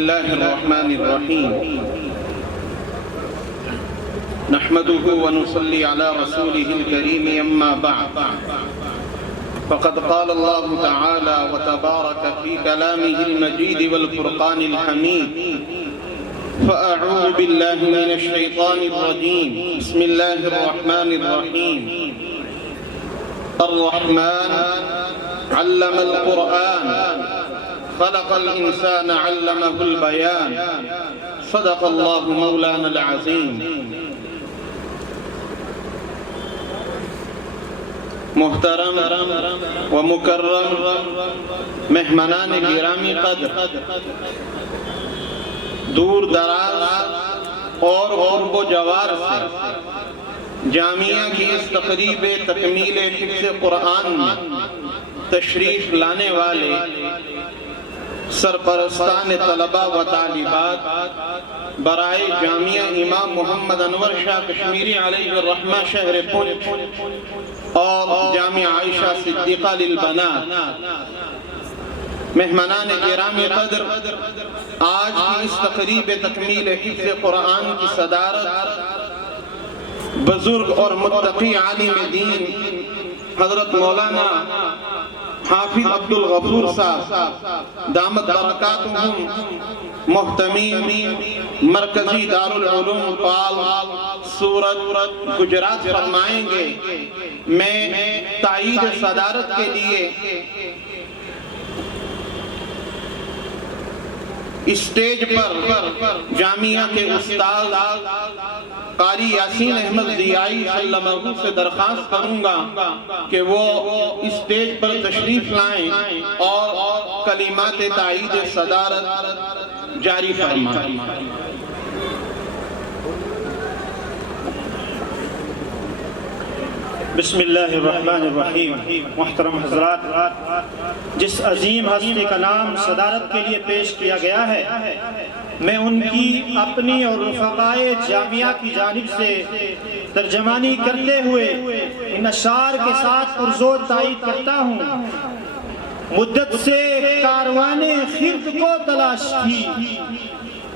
الله الرحمن الرحيم نحمده ونصلي على رسوله الكريم أما بعد فقد قال الله تعالى وتبارك في كلامه المجيد والفرقان الحميد فأعوذ بالله من الشيطان الرجيم بسم الله الرحمن الرحيم الرحمن علم القرآن خلق الإنسان علمه البيان صدق الله مولانا العظيم محترم و مکرم مہمانان گرامی قدر، دور دراز اور قرب و جوار سے جامعہ کی اس تقریب تکمیل حفظ قرآن میں تشریف لانے والے سرپرستان طلبہ و طالبات برائے جامعہ امام محمد انور شاہ کشمیری علیہ الرحمہ شہر پنچ اور جامعہ عائشہ صدیقہ للبنات، مہمانان گرامی قدر، آج کی اس تقریب تکمیل حفظ قرآن کی صدارت بزرگ اور متقی عالم دین حضرت مولانا حافظ عبدالغفور صاحب دامت برکاتہم محتمیم مرکزی دارالعلوم پال سورت گجرات فرمائیں گے۔ میں تائید صدارت کے لیے اسٹیج پر جامعہ کے استاد قاری یاسین احمد ضیائی صلی اللہ علیہ وسلم سے درخواست کروں گا کہ وہ اسٹیج پر تشریف لائیں اور کلمات تائید صدارت جاری فرمائیں۔ بسم اللہ الرحمن الرحیم۔ محترم حضرات، جس عظیم ہستی کا نام صدارت کے لیے پیش کیا گیا ہے، میں ان کی اپنی اور رفقائے جامعہ کی جانب سے ترجمانی کرتے ہوئے ان اشعار کے ساتھ پرزور تائید کرتا ہوں۔ مدت سے کاروان خرد کو تلاش تھی،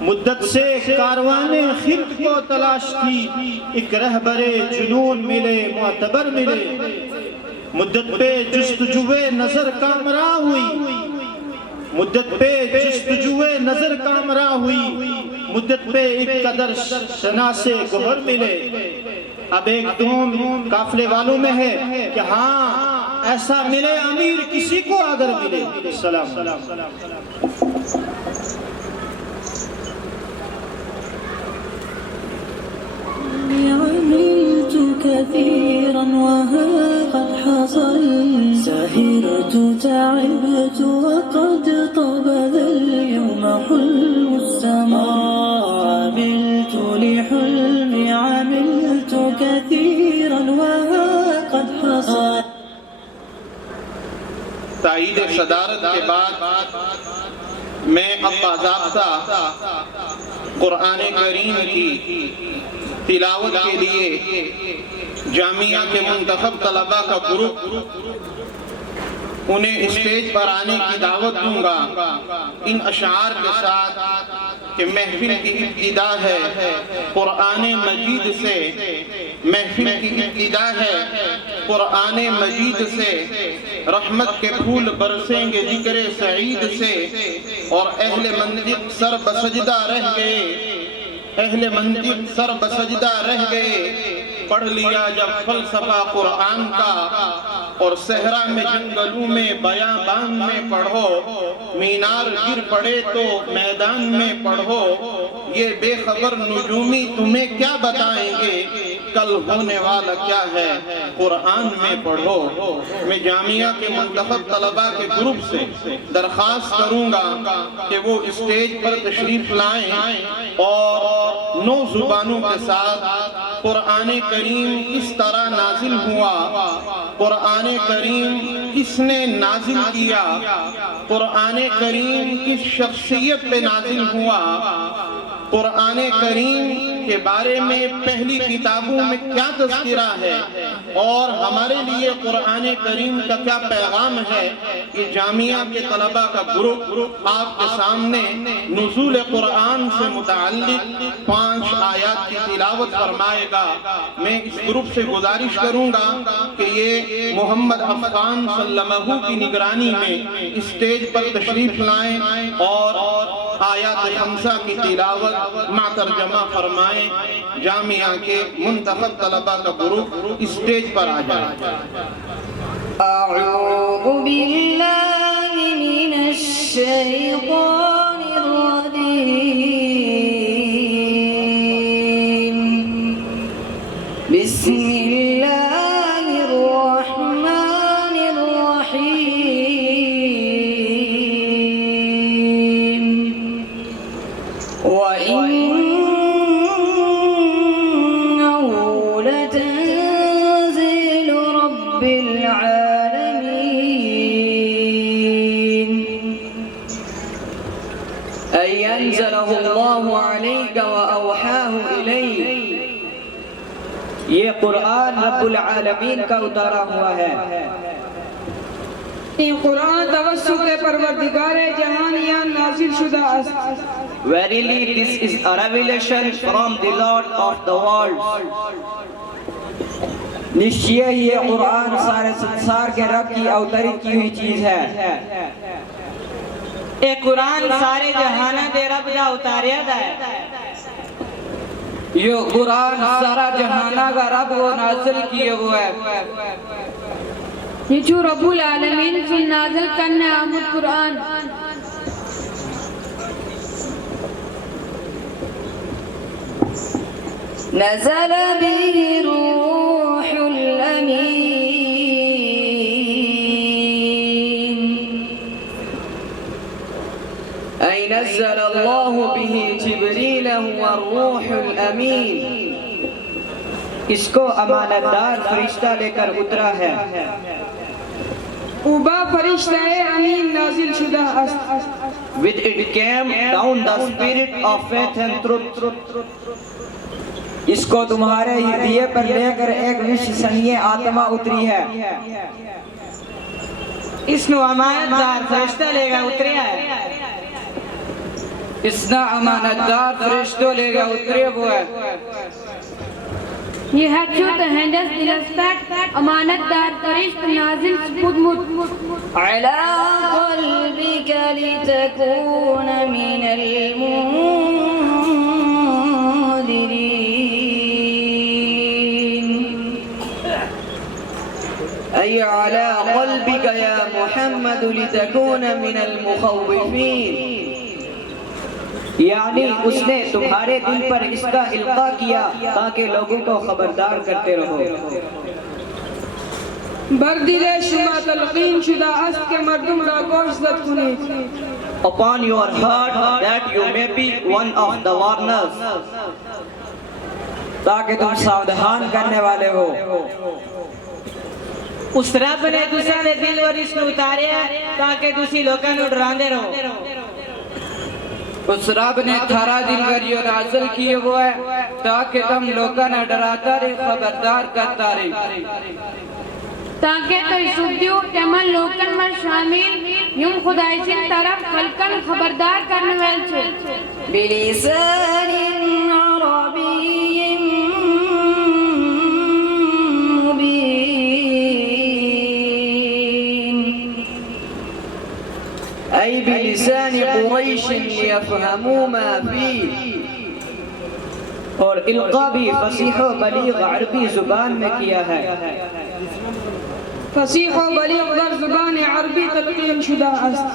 مدت سے کاروان خرد کو تلاش تھی، ایک رہبر جنون ملے معتبر ملے، مدت پہ جستجوے نظر کامراں ہوئی، مدت پہ جستجوے نظر کامراں ہوئی، مدت پہ ایک قدر شناس گوہر ملے۔ اب ایک دوم قافلے والوں میں ہے کہ ہاں ایسا ملے امیر کسی کو اگر ملے۔ السلام عملت كثيرا وها قد حصل، سهرت تعبت وقد طاب ذا اليوم حلم السماء، عملت لحلمي عملت كثيرا وها قد حصل۔ تائید صدارت کے بعد میں اب باضابطہ قرآن کریم کی تلاوت کے لیے جامعہ کے منتخب طلبہ کا گروپ انہیں اسٹیج پر آنے کی دعوت دوں گا ان اشعار کے ساتھ کہ محفل کی ابتدا ہے قرآن مجید سے، محفل کی ابتدا ہے قرآن مجید سے، رحمت کے پھول برسیں گے ذکر سعید سے، اور اہل منطق سر بسجدہ رہ گئے، اہل منطق سر بسجدہ رہ گئے، پڑھ لیا جب فلسفہ قرآن کا، اور صحرا میں جنگلوں میں بیابان میں پڑھو، مینار گر پڑے تو میدان میں پڑھو، یہ بے خبر نجومی تمہیں کیا بتائیں گے، کل ہونے والا کیا ہے قرآن میں پڑھو۔ میں جامعہ کے منتخب طلبہ کے گروپ سے درخواست کروں گا کہ وہ اسٹیج پر تشریف لائیں اور 9 زبانوں کے ساتھ قرآن کریم کس طرح نازل ہوا، قرآن کریم کس نے نازل کیا، قرآن کریم کس شخصیت پہ نازل ہوا، قرآن کریم کے بارے میں پہلی کتابوں میں کیا تذکرہ ہے، اور ہمارے لیے قرآن کریم کا کیا پیغام ہے، یہ جامعہ کے طلبہ کا گروپ آپ کے سامنے نزول قرآن سے متعلق 5 آیات کی تلاوت فرمائے گا۔ میں اس گروپ سے گزارش کروں گا کہ یہ محمد افغان صلی اللہ علیہ وسلم کی نگرانی میں اسٹیج پر تشریف لائیں اور آیات 5 کی تلاوت مع ترجمہ فرمائیں۔ جامعہ کے منتخب طلبہ کا گروپ اسٹیج پر آ جائے۔ أعوذ بالله من الشيطان الرجيم بسم الله الرحمن الرحيم وإنه لتنزيل رب العالمين أن ينزله الله عليك وأوحاه إليك۔ یہ قرآن رب العالمین کا اتارا ہوا ہے۔ یہ قرآن توسط پروردگار جہانیان نازل شدہ است۔ Verily this is a revelation from the Lord of the world۔ نشچیہ یہ قرآن سارے سنسار کے رب کی اوتاری کی ہوئی چیز ہے۔ اے قرآن سارے جہانہ دے رب دا اتاریا دا ہے۔ یہ قرآن سارا جہانہ کا رب وہ نازل کیے ہوئے ہے۔ یہ جو رب العالمین سے نازل کرنے آمد قرآن۔ نزل به الروح الأمين أي نزل الله به جبريل هو الروح الأمين۔ اس کو امانت دار فرشتہ لے کر اترا ہے۔ اوبا فرشتہ امین نازل شدہ است۔ With it came down the spirit of faith and truth۔ اس کو تمہارے ہردیے پر لے کر ایک وشوسنیہ آتما اتری ہے۔ اس نو امانت دار فرشتہ لے گا اتریا ہے۔ اس نے امانت دار فرشتوں لے گا اترے ہوئے ہے۔ یہ ہے جو تہندس دلستک امانت دار فرشت نازل سپودمت على قلبك لتكون من المنذرين أي على قلبك يا محمد لتكون من المخوفين۔ یعنی اس نے تمہارے دل پر اس کا القاء کیا تاکہ لوگوں کو خبردار کرتے رہو۔ بر دل شما تلقین شدہ است کہ مردم را گوش زد کنید۔ Upon your heart that you may be one of the warners، تاکہ تم ساودھان کرنے والے ہو۔ اس رب نے دوسرے دل ور اس کو اتاریا تاکہ دوسری لوگوں نو ڈراندے رہو۔ اس رب نے تھارا دل گریو نازل کیے ہوئے تاکہ تم لوگوں نے ڈراتا رہے، خبردار کرتا رہے۔ تاکہ تو سودیو تمن لوکن میں شامل یم خدای سے طرف خلقن خبردار کرنے والے چھے۔ بلسان عربی مبین أي بلسان قريش ليفهموا ما فيه۔ اور القاء بھی فصیح و بلیغ عربی زبان میں کیا ہے۔ فصیح و بلیغ در زبان عربی تلقین شدہ است۔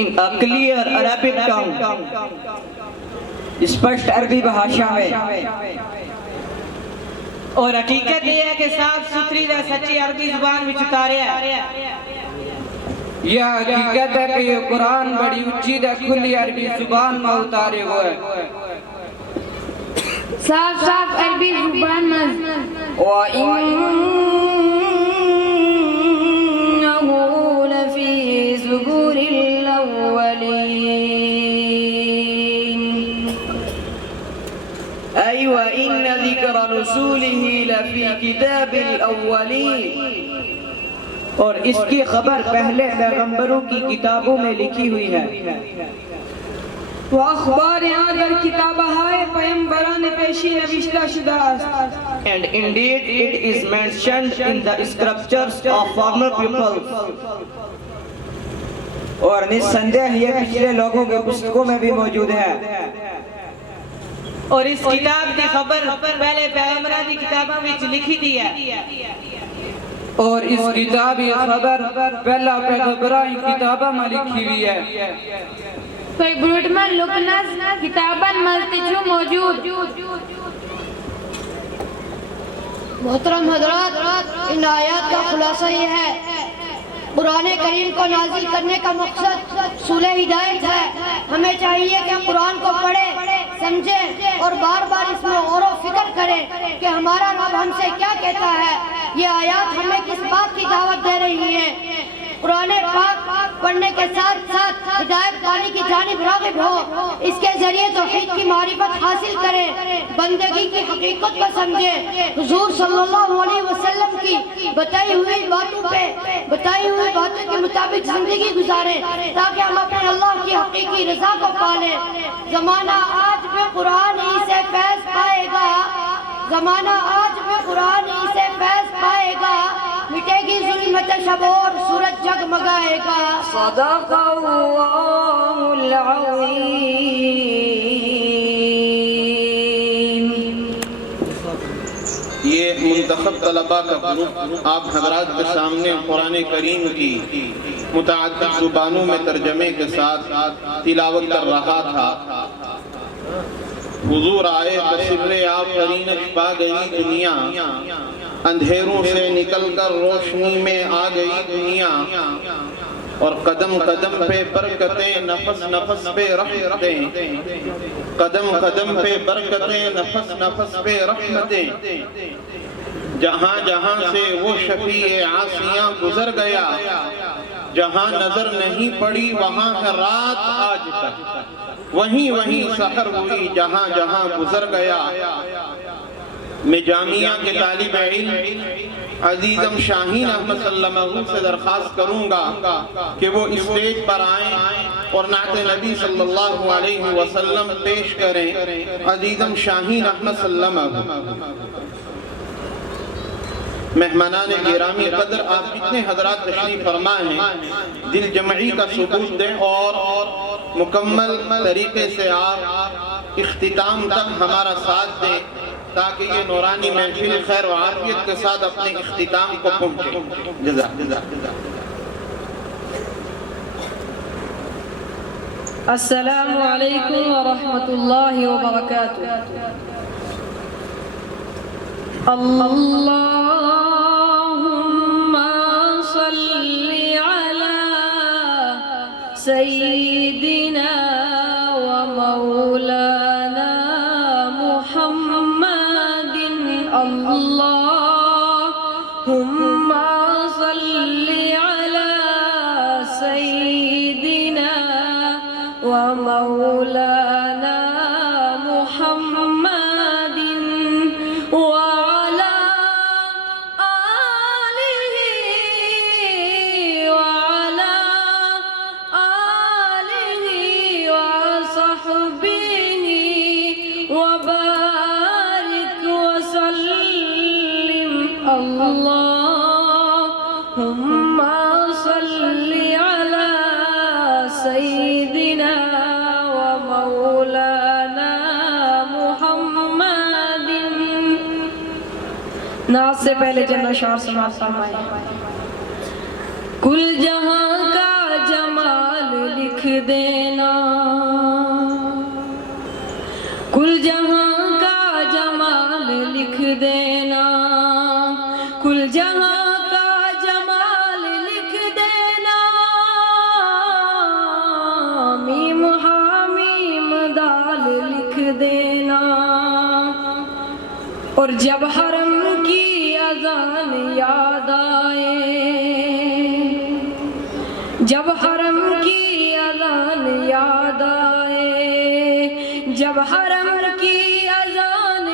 In a clear Arabic tongue، اسپشٹ عربی بھاشا میں۔ اور حقیقت یہ ہے کہ صاف ستھری دا سچی عربی زبان میں اتاریا ہے۔ یہ حقیقت ہے کہ یہ قرآن بڑی اچھی دا کھلی عربی زبان میں اتارے ہوئے۔ صاف صاف عربی زبان میں۔ وَإِنَّهُ لَفِي زُبُرِ الْأَوَّلِينَ أي أي وإن ذكر نزوله لفي كتاب الأولين، اور اس کی خبر پہلے پیغمبروں کی کتابوں میں لکھی ہوئی ہے. واخبار در کتابهای پیامبران پیشی نوشته شده است. And indeed it is mentioned in the scriptures of former people. اور نسندہ یہ پچھلے لوگوں کے پستکوں میں بھی موجود ہے. اور اس کتاب کی خبر پہلے پیغمبران کی کتابوں میں لکھی دی ہے. اور اس کتاب کی خبر پہلا پیغمبران کی کتابوں میں لکھی ہوئی ہے. کوئی بروٹمن لکنز کتاباً ملتجو موجود. محترم حضرات، ان آیات کا خلاصہ یہ ہے، قرآن کریم کو نازل کرنے کا مقصد حصول ہدایت ہے. ہمیں چاہیے کہ قرآن کو پڑھیں، سمجھیں اور بار بار اس میں غور و فکر کریں کہ ہمارا رب ہم سے کیا کہتا ہے. یہ آیات ہمیں کس بات کی دعوت دے رہی ہیں. قرآن پاک پڑھنے کے ساتھ ساتھ ہدایت پانے کی جانب راغب ہو، اس کے ذریعے توحید کی معرفت حاصل کریں، بندگی کی حقیقت کو سمجھیں، حضور صلی اللہ علیہ وسلم کی بتائی ہوئی باتوں کے مطابق زندگی گزاریں تاکہ ہم اپنے اللہ کی حقیقی رضا کو پالیں. زمانہ آج بھی قرآن ہی سے فیض پائے گا، زمانہ آج بھی قرآن ہی سے فیض پائے گا، مٹے گی ظلمت شب اور سورج جگمگائے گا. صدق اللہ العظیم. یہ منتخب طلباء کا گروپ آپ حضرات کے سامنے قرآن کریم کی متعدد زبانوں میں ترجمے کے ساتھ تلاوت کر رہا تھا. حضور آئے بسر آفرین پا گئی دنیا، اندھیروں سے نکل کر روشنی میں آ گئی دنیا، اور قدم قدم پہ برکتیں، نفس نفس پہ رحمتیں، قدم قدم پہ برکتیں، نفس نفس پہ رحمتیں. جہاں جہاں سے وہ شفیع عاصیاں گزر گیا، جہاں نظر نہیں پڑی وہاں ہے رات آج تک، وہیں وہیں سحر ہوئی جہاں جہاں گزر گیا. میں جامعہ کے طالب علم عزیزم شاہین احمد صلی اللہ علیہ وسلم سے درخواست کروں گا کہ وہ اسٹیج پر آئیں اور نعت نبی صلی اللہ علیہ وسلم پیش کریں. عزیزم شاہین احمد صلی اللہ علیہ وسلم. مہمانان گرامی قدر، آپ کتنے حضرات تشریف فرما ہیں، دل جمعی کا ثبوت دیں اور مکمل طریقے سے آپ اختتام تک ہمارا ساتھ دیں تاکہ یہ نورانی محفل خیر و عافیت کے ساتھ اپنے اختتام کو پہنچے. جزاک. السلام علیکم ورحمۃ اللہ وبرکاتہ. اللہم صلی علی سیدنا و مولانا محمد. اللہم صلی علی سیدنا و مولانا محمد نعت سے پہلے جنہ شعر سماعت فرمائیں. کل جہاں کا جمال لکھ دینا، کل جہاں کا جمال لکھ دینا، کل جہاں کا جمال لکھ دینا. میم حامیم دال لکھ دینا. اور جب حرم کی اذان یاد آئے، جب حرم کی اذان یاد آئے، جب حرم کی اذان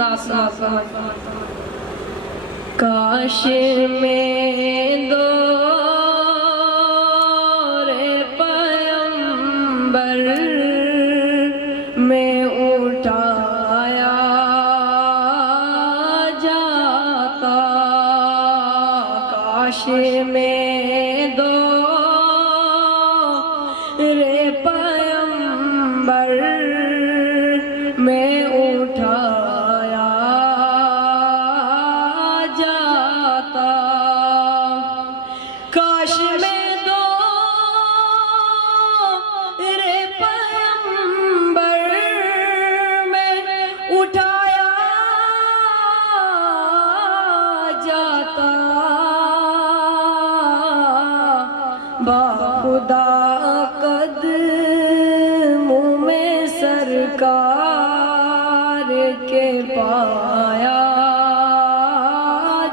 ناسمع کاش میں دور پیمبر میں اٹھایا جاتا کاش میں دور پیمبر میں اٹھایا جاتا کاش میں دور پیمبر میں اٹھایا جاتا باخدا قدموں میں سرکار کے پایا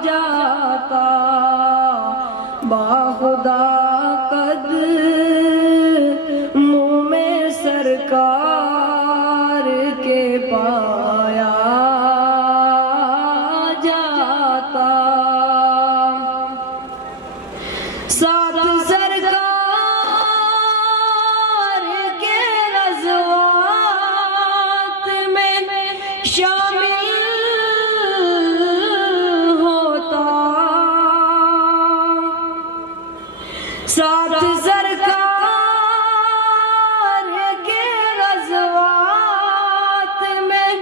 جاتا باخدا قدموں میں سرکار کے پایا جاتا ساتھ سرکار کے غزوات میں شامل ہوتا ساتھ سرکار کے غزوات میں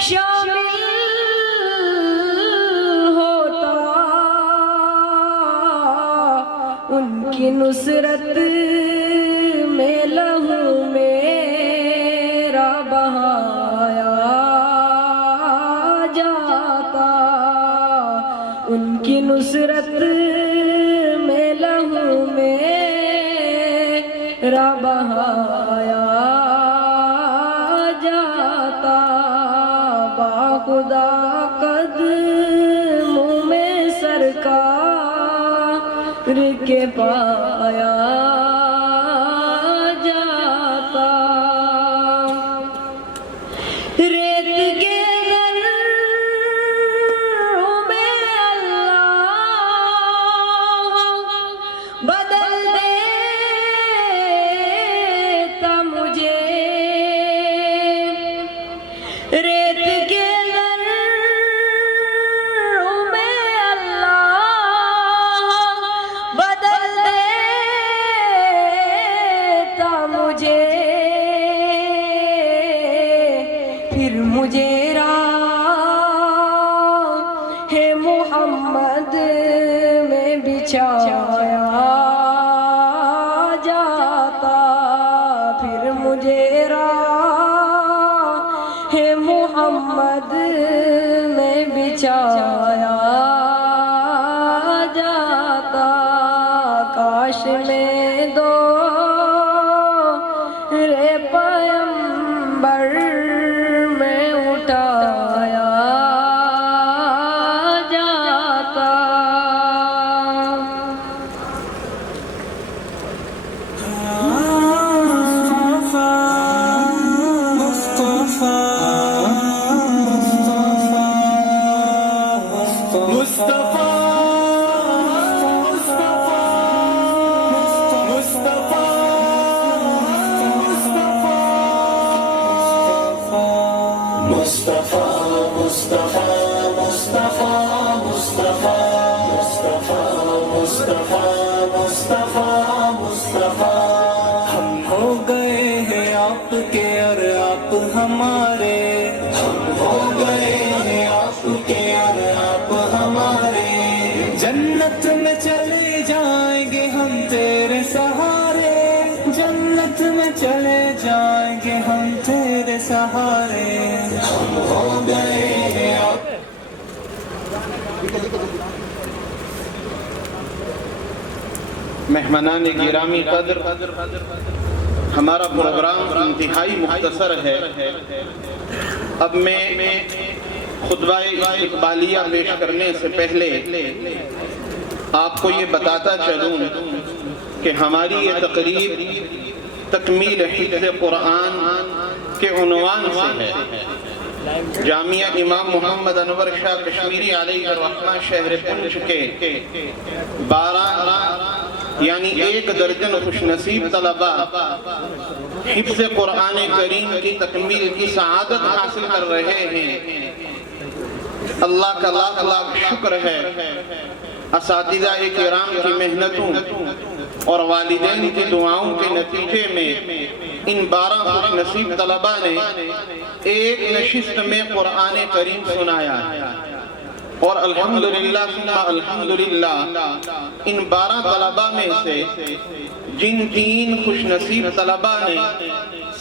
شامل ہوتا ان کی نصرت میں لہو میرا بہایا جاتا ان کی نصرت میں لہو میرا بہایا جاتا باخدا قدموں میں سرکار کے پایا جاتا ریت کے ذروں میں اللہ بدل دیتا مجھے ریت کے ذروں میں اللہ بدل دیتا مجھے پھر مجھے راہ محمد میں بچھایا جاتا پھر مجھے راہ محمد میں بچھایا جاتا کاش میں دور پیمبر میں اٹھایا جاتا ہم ہو گئے ہیں آپ کے اور آپ ہمارے ہم ہو گئے ہیں آپ کے اور آپ ہمارے جنت میں چلے جائیں گے ہم تیرے سہارے جنت میں چلے جائیں گے ہم تیرے سہارے ہم ہو گئے ہیں آپ مہمانان گرامی قدر ہمارا پروگرام انتہائی مختصر ہے اب میں خطبہ اقبالیہ پیش کرنے سے پہلے آپ کو یہ بتاتا چلوں کہ ہماری یہ تقریب تکمیل حفظ قرآن کے عنوان سے ہے جامعہ امام محمد انور شاہ کشمیری علیہ الرحمہ شہر پنچ کے 12 یعنی 1 درجن خوش نصیب طلبہ حفظ قرآن کریم کی تکمیل کی سعادت حاصل کر رہے ہیں۔ اللہ کا لاکھ لاکھ شکر ہے اساتذہ کرام کی محنتوں اور والدین کی دعاؤں کے نتیجے میں ان 12 خوش نصیب طلبہ نے ایک نشست میں قرآن کریم سنایا اور الحمدللہ ثم الحمدللہ ان 12 طلبہ میں سے جن 3 خوش نصیب طلبہ نے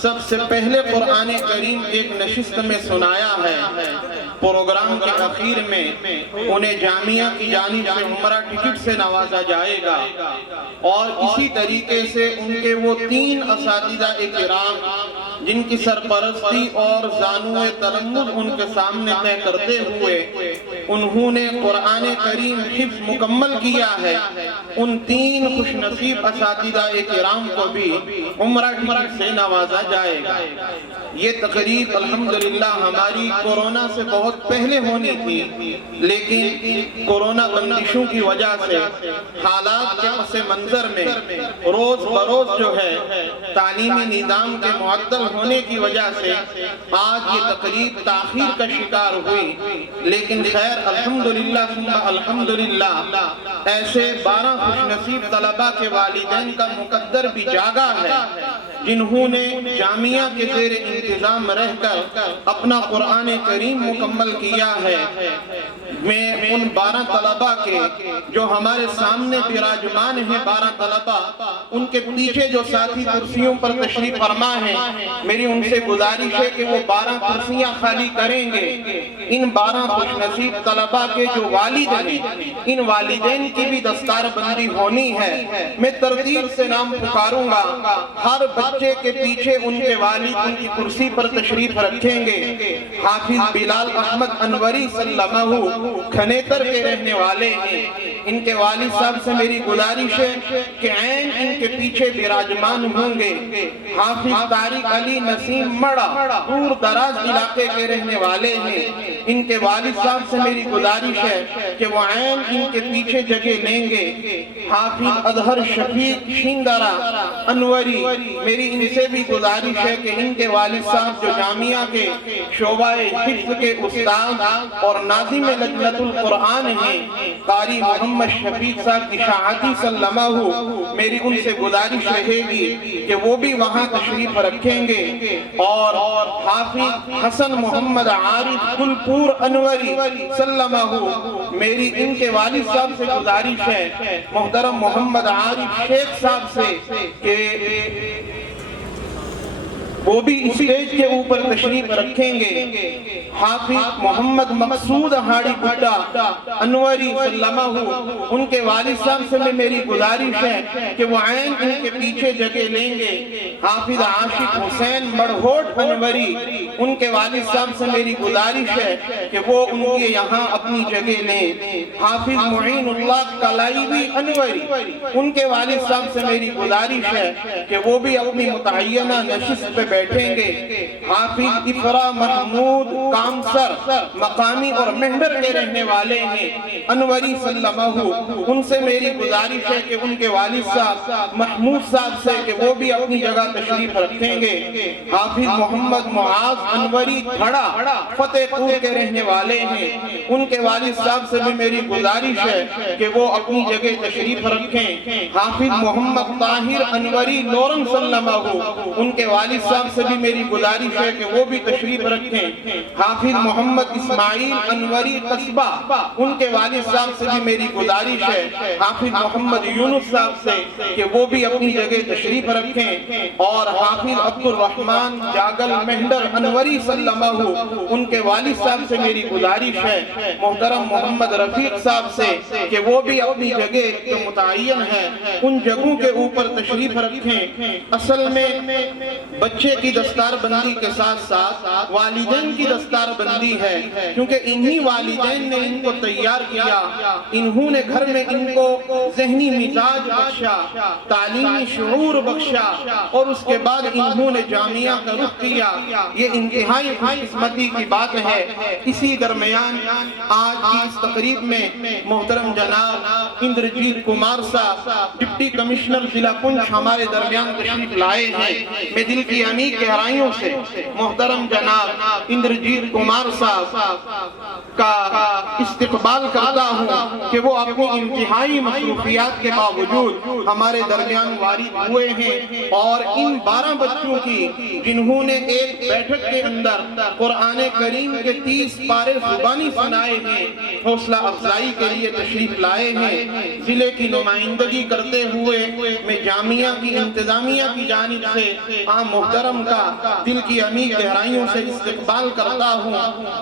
سب سے پہلے قرآن کریم ایک نشست میں سنایا ہے، پروگرام کے اخیر میں انہیں جامعہ کی جانب سے عمرہ ٹکٹ سے نوازا جائے گا، اور اسی طریقے سے ان کے وہ 3 اساتذہ کرام جن کی سرپرستی اور زانو تلمذ ان کے سامنے طے کرتے ہوئے انہوں نے قرآن کریم حفظ مکمل کیا ہے، ان 3 خوش نصیب اساتذہ کرام کو بھی عمرہ ٹکٹ سے نوازا جائے گا۔ یہ تقریب الحمدللہ ہماری کورونا سے بہت پہلے ہونی تھی، لیکن کورونا بندشوں کی وجہ سے حالات کے پس منظر میں روز بروز جو ہے تعلیمی نظام کے معطل ہونے کی وجہ سے آج یہ تقریب تاخیر کا شکار ہوئی، لیکن خیر الحمدللہ ثم الحمدللہ ایسے 12 خوش نصیب طلبہ کے والدین کا مقدر بھی جاگا ہے جنہوں نے جامعہ کے زیر انتظام رہ کر اپنا قرآن کریم مکمل کیا ہے۔ میں ان 12 طلبہ کے جو ہمارے سامنے براجمان ہیں 12 طلبہ، ان کے پیچھے جو ساتھی کرسیوں پر تشریف فرما ہیں، میری ان سے گزارش ہے کہ وہ 12 کرسیاں خالی کریں گے۔ ان 12 خوش نصیب طلبہ کے جو والد ہیں، ان والدین کی بھی دستار بندی ہونی ہے۔ میں ترتیب سے نام پکاروں گا، ہر بچے کے پیچھے ان کے والد ان کی کرسی پر تشریف رکھیں گے۔ حافظ بلال احمد انوری سلمہ کھنیتر کے رہنے والے ہیں، ان کے والد صاحب سے میری گزارش ہے کہ عین ان کے پیچھے براجمان ہوں گے۔ حافظ طارق علی نسیم مڑا دور دراز علاقے کے رہنے والے ہیں، ان کے والد صاحب سے میری گزارش ہے کہ وہ عین ان کے پیچھے جگہ لیں گے۔ حافظ اظہر شفیق شیندرہ انوری، میری ان سے بھی گزارش ہے کہ ان کے والد صاحب جو جامعہ کے شعبہ حفظ کے استاد اور ناظم لجنت القرآن ہیں، قاری محمد شفیق صاحب اشاعتی سلمہ، میری ان سے گزارش رہے گی کہ وہ بھی وہاں تشریف رکھیں گے۔ اور حافظ حسن محمد عارف گلپور انوری سلمہ، میری ان کے والد صاحب سے گزارش ہے محترم محمد عارف شیخ صاحب سے کہ وہ بھی اسٹیج کے اوپر تشریف رکھیں گے۔ حافظ محمد مقصود ہاڑی گڈا انوری سلمہ، ان کے والد صاحب سے میری گزارش ہے کہ وہ عین ان کے پیچھے جگہ لیں گے۔ حافظ عاشق حسین مڑہوٹ انوری، ان کے والد صاحب سے میری گزارش ہے کہ وہ ان کے یہاں اپنی جگہ لیں۔ حافظ معین اللہ کلائیوی انوری، ان کے والد صاحب سے میری گزارش ہے کہ وہ بھی اپنی متعینہ نشست پہ بیٹھیں گے۔ حافظ افرا محمود کامسر مقامی اور مہندر کے رہنے والے ہیں، انوری سلمہ، ان سے میری گزارش ہے کہ ان کے والد صاحب محمود صاحب سے کہ وہ بھی اپنی جگہ تشریف رکھیں گے۔ حافظ محمد معاذ انوری تھڑا فتح پور کے رہنے والے ہیں، ان کے والد صاحب سے بھی میری گزارش ہے کہ وہ اپنی جگہ تشریف رکھیں۔ حافظ محمد طاہر انوری لورن سلمہ، ان کے والد صاحب سے بھی میری گزارش ہے کہ وہ بھی تشریف رکھیں۔ حافظ محمد اسماعیل انوری قصبہ، ان کے والد صاحب سے بھی میری گزارش ہے حافظ محمد یونس صاحب سے کہ وہ بھی اپنی جگہ تشریف رکھیں۔ اور حافظ عبد الرحمن جاگل مہندر انوری سلمہ، ان کے والد صاحب سے میری گزارش ہے محترم محمد رفیق صاحب سے کہ وہ بھی اپنی جگہ جو متعین ہے ان جگہوں کے اوپر تشریف رکھیں۔ اصل میں بچے بچے کی دستار بندی کے ساتھ ساتھ والدین کی دستار بندی ہے، کیونکہ انہی والدین نے ان کو تیار کیا، انہوں نے گھر میں ان کو ذہنی مزاج بخشا، تعلیمی شعور بخشا، اور اس کے بعد انہوں نے جامعہ کا رخ کیا۔ یہ انتہائی خوش قسمتی کی بات ہے۔ اسی درمیان آج کی اس تقریب میں محترم جناب اندرجیت کمار صاحب ڈپٹی کمشنر ضلع پنچ ہمارے درمیان تشریف لائے ہیں۔ میں دل کی عمیق گہرائیوں سے محترم جناب اندرجیت کمار صاحب کا استقبال کرتا ہوں کہ وہ اپنی انتہائی مصروفیات کے باوجود ہمارے درمیان وارد ہوئے ہیں، اور ان 12 بچوں کی جنہوں نے ایک بیٹھک کے اندر قرآن کریم کے 30 پارے زبانی سنائے ہیں، حوصلہ افزائی کے لیے تشریف لائے ہیں۔ ضلع کی نمائندگی کرتے ہوئے میں جامعہ کی انتظامیہ کی جانب سے عام محترم کا دل کی عمیق گہرائیوں سے استقبال کرتا ہوں،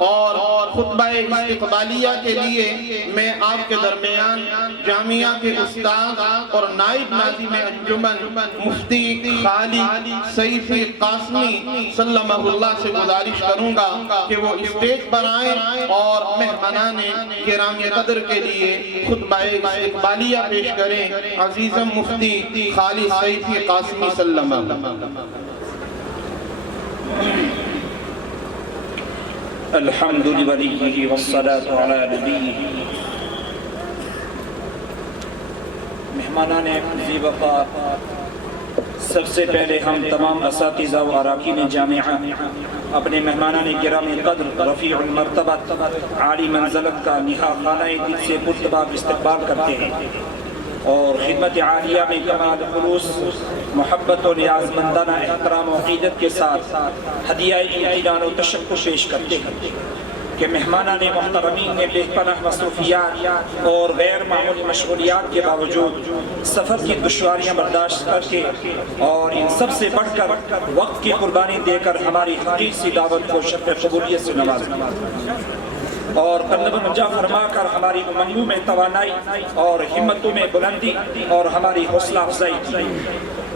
اور خطبہ استقبالیہ کے لیے میں آپ کے درمیان جامعہ کے استاد اور نائب ناظم انجمن مفتی خالد سیفی قاسمی سلمہ اللہ سے گزارش کروں گا کہ وہ اسٹیج پر آئیں اور مہمانان گرامی قدر کے لیے خطبہ استقبالیہ پیش کریں۔ عزیزم مفتی خالد سیفی قاسمی سلمہ۔ الحمد للہ والصلاة علی نبیہ۔ مہمانان ذی وقار، سب سے پہلے ہم تمام اساتذہ و اراکین جامعہ اپنے مہمانان گرامی قدر رفیع المرتبت عالی منزلت کا نہا خانہ دل سے پرتباق استقبال کرتے ہیں، اور خدمت عالیہ میں کمال خلوص محبت و نیاز مندانہ احترام و عقیدت کے ساتھ ہدیہ امتنان و تشکر پیش کرتے ہیں کہ مہمانان محترمین نے بے پناہ مصروفیات اور غیر معمولی مشغولیات کے باوجود سفر کی دشواریاں برداشت کر کے اور ان سب سے بڑھ کر وقت کی قربانی دے کر ہماری حقیقی سی دعوت کو شرف قبولیت سے نوازا، اور قلب مجا فرما کر ہماری امنگوں میں توانائی اور ہمتوں میں بلندی اور ہماری حوصلہ افزائی کی۔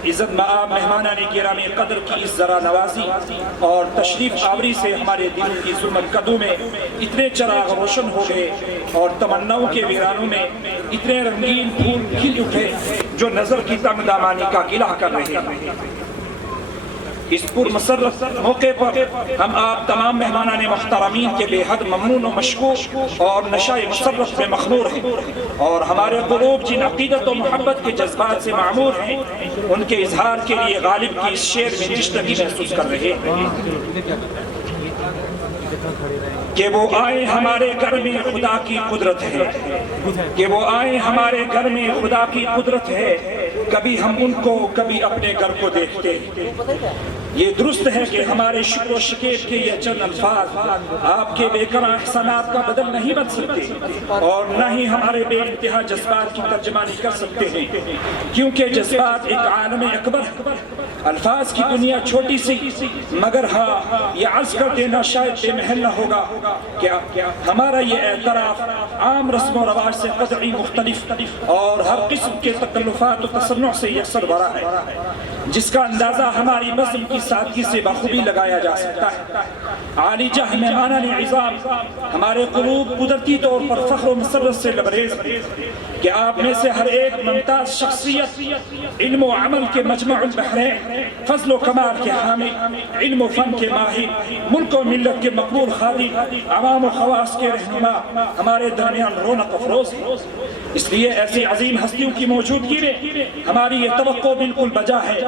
عزت مآب مہمانان گرامی قدر کی اس ذرا نوازی اور تشریف آوری سے ہمارے دلوں کی ظلمت قدوں میں اتنے چراغ روشن ہو گئے، اور تمناؤں کے ویرانوں میں اتنے رنگین پھول کھل اٹھے جو نظر کی تنگ دامانی کا گلہ کر رہے ہیں۔ اس پر مسرت موقع پر ہم آپ تمام مہمانان محترمین کے بے حد ممنون و مشکور اور نشائے مسرت میں مخمور ہیں، اور ہمارے قلوب جن عقیدت و محبت کے جذبات سے معمور ہیں ان کے اظہار کے لیے غالب کی اس شعر میں تشنگی محسوس کر رہے ہیں کہ وہ آئے ہمارے گھر میں خدا کی قدرت ہے، کہ وہ آئے ہمارے گھر میں خدا کی قدرت ہے، کبھی ہم ان کو کبھی اپنے گھر کو دیکھتے ہیں۔ یہ درست ہے کہ ہمارے شکر و شکیب کے یہ چند الفاظ آپ کے بے کرا احسانات کا بدل نہیں بن سکتے، اور نہ ہی ہمارے بے انتہا جذبات کی ترجمانی کر سکتے ہیں، کیونکہ جذبات ایک عالم اکبر ہے۔ الفاظ کی دنیا چھوٹی سی، مگر ہاں یہ عرض کر دینا شاید بے محل نہ ہوگا کہ ہمارا یہ اعتراف عام رسم و رواج سے قطعی مختلف اور ہر قسم کے تکلفات و تصنع سے یکسر بڑا ہے، جس کا اندازہ ہماری بزم کی سادگی سے بخوبی لگایا جا سکتا ہے۔ عالی جاہ مہمانان عظام، ہمارے قلوب قدرتی طور پر فخر و مسرت سے لبریز ہیں کہ آپ میں سے ہر ایک ممتاز شخصیت، علم و عمل کے مجمع البحرین، فضل و کمال کے حامل، علم و فن کے ماہر، ملک و ملت کے مقبول خادم، عوام و خواص کے رہنما ہمارے درمیان رونق افروز ہیں۔ اس لیے ایسی عظیم ہستیوں کی موجودگی میں ہماری یہ توقع بالکل بجا ہے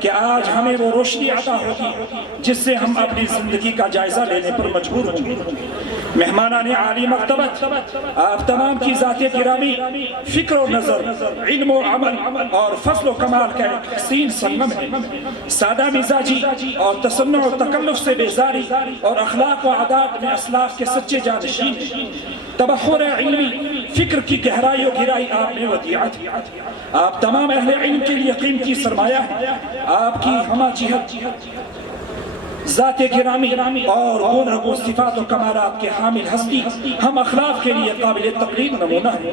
کہ آج ہمیں وہ روشنی عطا ہوگی جس سے ہم اپنی زندگی کا جائزہ لینے پر مجبور ہوں گے۔ مہمانان عالی مکتبت، آپ تمام کی ذات گرامی فکر و نظر، علم و عمل اور فضل و کمال کا ایک حسین سنگم ہے۔ سادہ مزاجی اور تصنع و تکلف سے بیزاری اور اخلاق و عادات میں اسلاف کے سچے جانشین ہیں۔ تبحر علمی فکر کی گہرائی و گہرائی آپ میں ودیعت ہے۔ آپ تمام اہل علم کے لیے قیمتی سرمایہ ہے۔ آپ کی ہمہ جہت ذات گرامی اور گون رگو صفات و کمالات کے حامل ہستی ہم اخلاق کے لیے قابل تقلید نمونہ ہے۔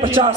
50